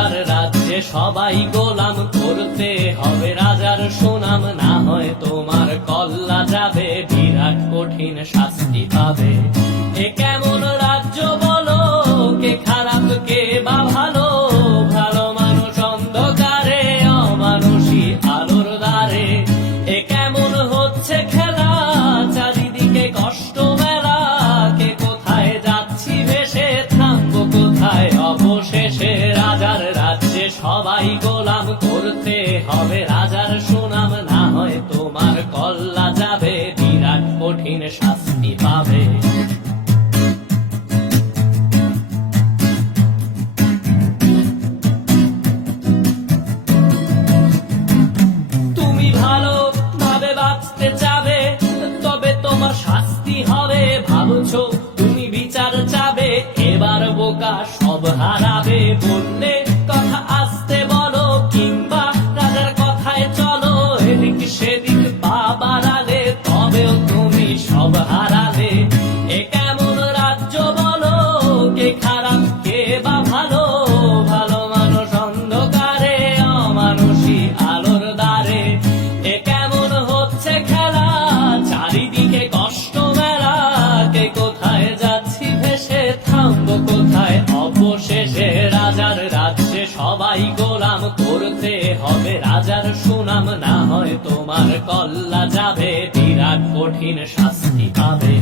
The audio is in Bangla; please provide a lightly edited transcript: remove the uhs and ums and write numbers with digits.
রাজার রাজ্যে সবাই গোলাম, করতে হবে রাজার সুনাম, না হয় তোমার কল্লা যাবে, বিরাট কঠিন শাস্তি পাবে। এ কেমন রাজ্য বলো, কে খারাপ কে বা ভালো, ভালো মানুষ অন্ধকারে, অমানুষী আলোর দ্বারে। এ কেমন হচ্ছে খেলা, চারিদিকে কষ্ট মেলা, কে কোথায় যাচ্ছি ভেসে, থামবো কোথায় অবশেষে। রাজার রাজ্যে সবাই গোলাম, করতে হবে রাজার সুনাম, না হয় তোমার কল্লা যাবে, বিরাট কঠিন শাস্তি পাবে। তুমি ভালো ভাবে বাঁচতে চাবে, তবে তোমার শাস্তি হবে, ভাবছো তুমি বিচার চাবে, এবার বোকা সব হারাবে। বললে কথা আসতে বলো, কিংবা রাজার কথায় চলো, এদিক সেদিক পা বাড়ালে, তবেও তুমি সব হারালে। এ কেমন রাজ্য বলো, কে খারাপ কে বা ভালো, ভালো মানুষ অন্ধকারে, অমানুষী আলোর দ্বারে। এ কেমন হচ্ছে খেলা, চারিদিকে কষ্ট মেলা, কে কোথায় যাচ্ছি ভেসে, থামবো কোথায় অবশেষে। রাজার রাজ্যে সবাই গোলাম, করতে হবে রাজার সুনাম, না হয় তোমার কল্লা যাবে, বিরাট কঠিন শাস্তি পাবে।